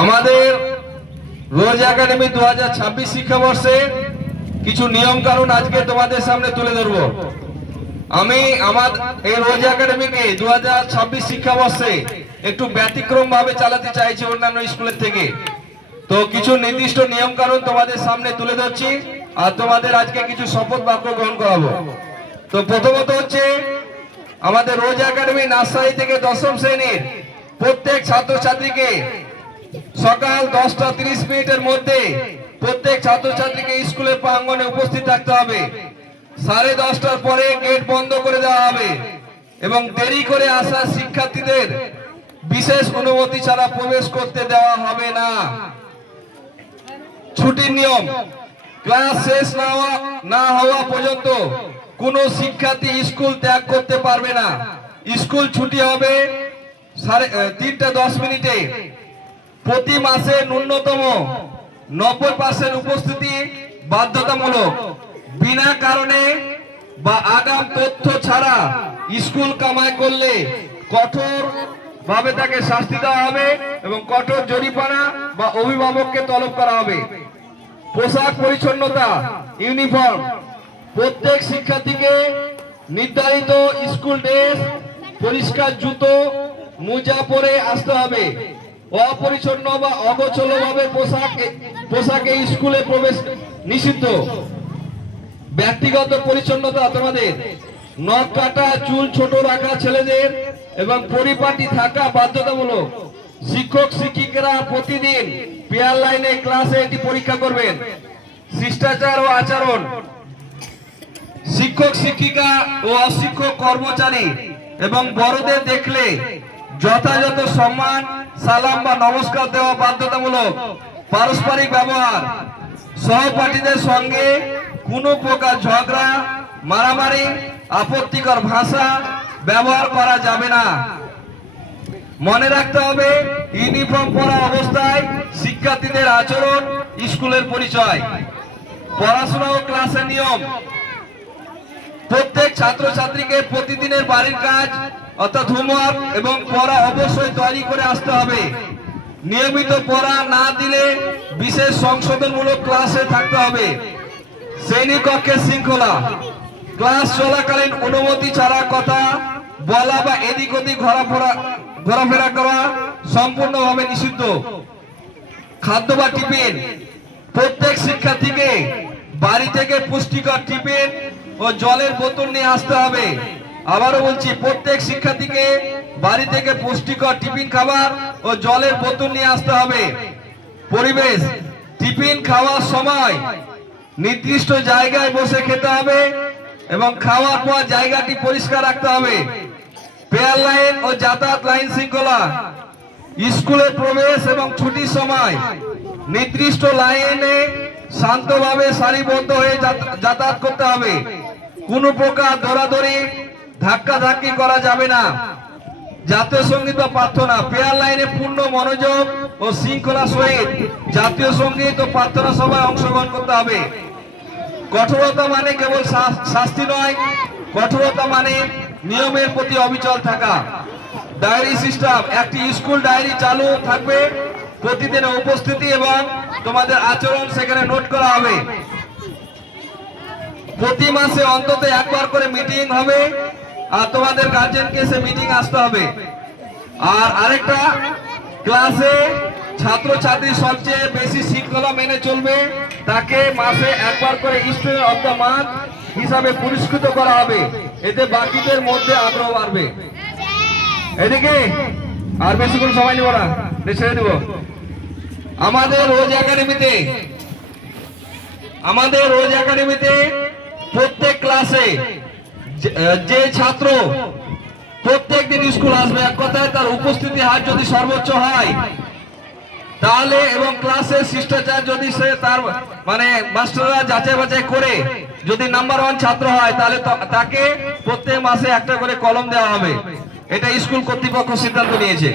আমাদের রোজ একাডেমি 2026 শিক্ষাবর্ষে কিছু নিয়ম কানুন আজকে তোমাদের সামনে তুলে ধরব। আমি এই রোজ একাডেমিকে 2026 শিক্ষাবর্ষে একটু ব্যতিক্রম ভাবে চালাতে চাইছি অন্যান্য স্কুলের থেকে। তো কিছু নির্দিষ্ট নিয়ম কানুন তোমাদের সামনে তুলে ধরছি আর তোমাদের আজকে কিছু শপথ বাক্য গ্রহণ করাবো। তো প্রথমত হচ্ছে, আমাদের রোজ একাডেমি নার্সারি থেকে দশম শ্রেণীর প্রত্যেক ছাত্রছাত্রীকে সকাল 10:30 মধ্যে প্রত্যেক ছাত্রছাত্রীকে স্কুলের প্রাঙ্গণে উপস্থিত থাকতে হবে। 10:30টার পরে গেট বন্ধ করে দেওয়া হবে এবং দেরি করে আসা শিক্ষার্থীদের বিশেষ অনুমতি ছাড়া প্রবেশ করতে দেওয়া হবে না। ছুটির নিয়ম, ক্লাস শেষ না হওয়া পর্যন্ত কোনো শিক্ষার্থী স্কুল ত্যাগ করতে পারবে না। স্কুল ছুটি হবে 3:10 প্রতি মাসে ন্যূনতম 90% উপস্থিতি বাধ্যতামূলক। বিনা কারণে বা আগাম তথ্য ছাড়া স্কুল কামাই করলে কঠোর ভাবে তাকে শাস্তি দেওয়া হবে এবং কঠোর জরিমানা বা অভিভাবককে তলব করা হবে। পোশাক পরিচ্ছন্নতা, ইউনিফর্ম, প্রত্যেক শিক্ষার্থীকে নির্ধারিত স্কুল ড্রেস, পরিষ্কার জুতো, মোজা পরে আসতে হবে। অপরিচ্ছন্ন বা অগোছালো ভাবে পোশাকে স্কুলে প্রবেশ নিষিদ্ধ। ব্যক্তিগত পরিচ্ছন্নতা, তোমাদের নখ কাটা, চুল ছোট রাখা ছেলেদের এবং পরিপাটি থাকা বাধ্যতামূলক। শিক্ষক শিক্ষিকারা প্রতিদিন পেয়ার লাইনে ক্লাসে এটি পরীক্ষা করবেন। শিষ্টাচার ও আচরণ, শিক্ষক শিক্ষিকা ও অশিক্ষক কর্মচারী এবং বড়দের দেখলে যথাযথ সম্মান, সালাম বা নমস্কার দেওয়া বাধ্যতামূলক। পারস্পরিক ব্যবহার, সহপাঠীদের সঙ্গে কোনো প্রকার ঝগড়া, মারামারি, আপত্তিকর ভাষা ব্যবহার করা যাবে না। মনে রাখতে হবে, ইউনিফর্ম পরা অবস্থায় শিক্ষার্থীদের আচরণ স্কুলের পরিচয়। পড়াশোনা ও ক্লাসের নিয়ম, প্রত্যেক ছাত্রছাত্রীকে প্রতিদিনের বাড়ির কাজ অর্থাৎ হোমওয়ার্ক এবং পড়া অবশ্যই তৈরি করে আসতে হবে। নিয়মিত পড়া না দিলে বিশেষ সংশোধনমূলক ক্লাসে থাকতে হবে। শ্রেণীকক্ষের শৃঙ্খলা, ক্লাস চলাকালীন অনুমতি ছাড়া কথা বলা বা এদিক ওদিক ঘোরাফেরা করা সম্পূর্ণভাবে নিষিদ্ধ। খাদ্য বা টিফিন, প্রত্যেক শিক্ষার্থীকে বাড়ি থেকে পুষ্টিকর টিফিন ও জলের বোতল নিয়ে আসতে হবে। আবারও বলছি, প্রত্যেক শিক্ষার্থীকে বাড়ি থেকে পুষ্টিকর টিফিন খাবার ও জলের বোতল নিয়ে আসতে হবে। পরিবেশ, টিফিন খাওয়ার সময় নির্দিষ্ট জায়গায় বসে খেতে হবে এবং খাওয়ার পর জায়গাটি পরিষ্কার রাখতে হবে। পেয়ার লাইন ও যাতায়াত লাইন শৃঙ্খলা, স্কুলে প্রবেশ এবং ছুটির সময় নির্দিষ্ট লাইনে শান্তভাবে সারিবদ্ধ হয়ে যাতায়াত করতে হবে। কোনো প্রকার দৌড়াদৌড়ি, ধাক্কাধাক্কি করা যাবে না। জাতীয় সঙ্গীত বা প্রার্থনা, পেয়ার লাইনে পূর্ণ মনোযোগ ও শৃঙ্খলা সহিত জাতীয় সঙ্গীত ও প্রার্থনা সভায় অংশগ্রহণ করতে হবে। কঠোরতা মানে কেবল শাস্তি নয়, কঠোরতা মানে নিয়মের প্রতি অবিচল থাকা। ডায়েরি সিস্টেম, একটি স্কুল ডায়েরি চালু থাকবে। প্রতিদিনের উপস্থিতি এবং তোমাদের আচরণ সেখানে নোট করা হবে। প্রতি মাসে অন্তত একবার করে মিটিং হবে আর তোমাদের গার্জেনকে সে মিটিং আসতে হবে। আর আরেকটা, ক্লাসে ছাত্রছাত্রী সবচেয়ে বেশি শৃঙ্খলা মেনে চলবে তাকে মাসে একবার করে স্টুডেন্ট অফ দ্য মান্থ হিসাবে পুরস্কৃত করা হবে। এতে বাকিদের মধ্যে আগ্রহ বাড়বে। এদিকে আর বেশিক্ষণ সময় নিব না, ছেড়ে দেব। আমাদের রোজ একাডেমিতে প্রত্যেক ক্লাসে যে ছাত্র প্রত্যেক দিন স্কুল আসবে, এক কথায় তার উপস্থিতি হার যদি সর্বোচ্চ হয় তাহলে এবং ক্লাসের শিষ্টাচার যদি সে তার মানে মাস্টাররা যাচাই বাছাই করে যদি নাম্বার 1 ছাত্র হয় তাহলে তাকে প্রত্যেক মাসে একটা করে কলম দেওয়া হবে। এটা স্কুল কর্তৃপক্ষ সিদ্ধান্ত নিয়েছে।